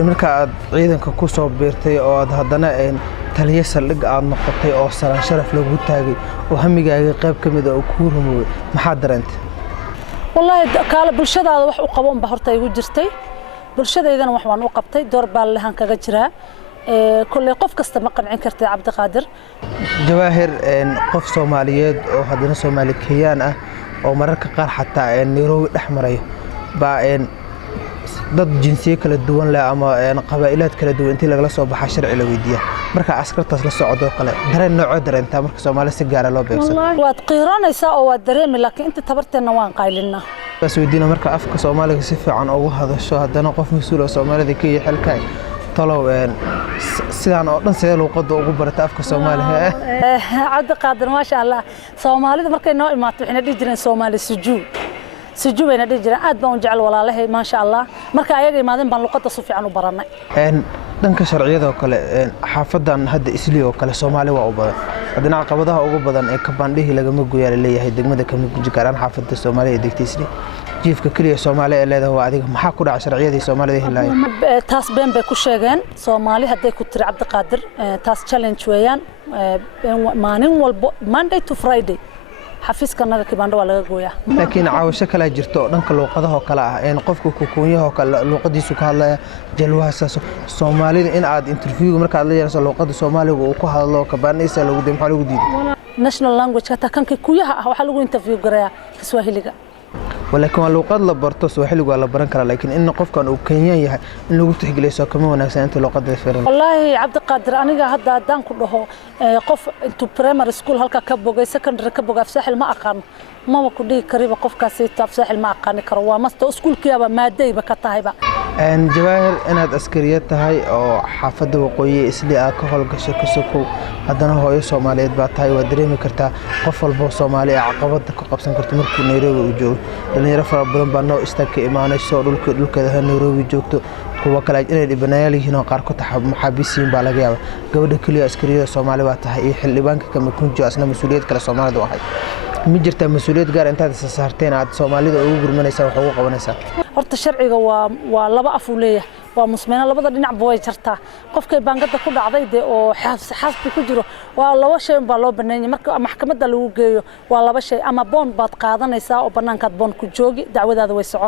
marka aad ciidanka ku soo biirtay oo aad haddana taliye saldhig aad noqotay oo salaan sharaf lagu taagay oo hamigaaga qayb ka mid ah oo ku rumoobay maxaa dareentay wallahi kaala bulshadaada wax u qaboon ba horta igu jirtay bulshadeedana wax waan u qabtay door baa lahan kaga jiraa kullee qof kasta ma qancin kartay Cabdiqaadir Jawaahir qof Soomaaliyeed oo haddana Soomaali Kenyaan ah oo mararka qaar xataa Nairobi dhaxmaray baa dad jinsiye kala duwan leh ama qabaa'ilad kala duwan intii laga soo baxay sharci la weydiiyo marka askartaas la socdo kale dareen nooc dareenta marka Soomaali si gaar ah loo beegsan waad qiiranaysaa oo waad dareemi laakiin inta tabarteena waan qaylinaa bas weydiina marka afka Soomaaliga si fiican ugu hadasho haddana qof mas'uul oo Soomaalida ka yahay xilka talow sidaan oo dhan sidee luqadda ugu barata afka Soomaaliga Cabdiqaadir ma sha Allah Soomaalida markay noo imaato waxayna dhigi jireen Soomaali سجوا بين الرجال عاد بنجعل ولا له ما شاء الله مركا أيجي ما ذن بنلقطه صفي عنه برنا. دنك شرعية ذا وكله حافظا هذا إسلي وكله سومالي وعبادة هذين عقبضها عقبضا كبان له لجمع جوير اللي هي دقمة كم جكران حافظ السومالي ديك تسلي جيف ككلية سومالي اللي هذا هو عادي ما حكوا على شرعية ذي سومالي ذي هلاي. تاس بين بكوشجان سومالي هذا كتر عبد القادر تاس challenge ويان مانين Monday to Friday. حفيز كنا كباندو ولا جويا. لكن عاوشة كلا جرتو نك لوقده كلا قفك كوكونيه كلا لوقدي سكالا جلوها ساس Soomaali إن عاد interview مركز الله يرسل لوقد Soomaali وكوها الله كباني سأل وقدم حلو جديد. national language كتا كان كويها وحلو interview قرية كسواهيلية. ولكن لوقد لبرتو سواهيلي ولا برنكلا لكن إن قف كان وكينيا إن لو تحجلي ساكمه وناسا أنت لوقد فرن. والله عبد القادر أنا هذا دان كله قف أنتو primary school هالك كبوجي secondary كبوجي في ساحل ما أقام ما كودي قريبة قف كاسيت في ساحل ما أقام كروا مست سكول كيابا مادي بكتاهبا. جواهر أنا عسكريات هاي أو حافظ وقوي إسلي أكهول كسكو هذا هو Soomaaliyeed baa tahay waa dareemi kartaa qof walba Soomaali caqabada ka qabsan karto markuu Nairobi u joogo dhalinyaro fara badan baa noo istaag imaanayso dhulkeeda Nairobi joogto kuwa kale inay dhibanayaal yihiin oo qaar ku maxaabiisiin baa laga yaabaa gabadha kaliya askariyada Soomaali baa tahay iyo xildhibaanka kama kunjo asna mas'uuliyad kale Soomaalida waxay ma jirtaa mas'uuliyad gaar intaad saarteen aad Soomaalida ugu gurmanaysaa wax ugu qabanaysaa horta sharciga waa laba af u leeyahay waa musmeena labada dhinac way jartaa qofkay baangada ku dhacday oo xasbi ku jiro waa laba shay baa loo baneeyay marka maxkamadda lagu geeyo waa laba shay ama bond baad qaadanaysaa oo banaankaad bond ku joogi dacwadaada way socon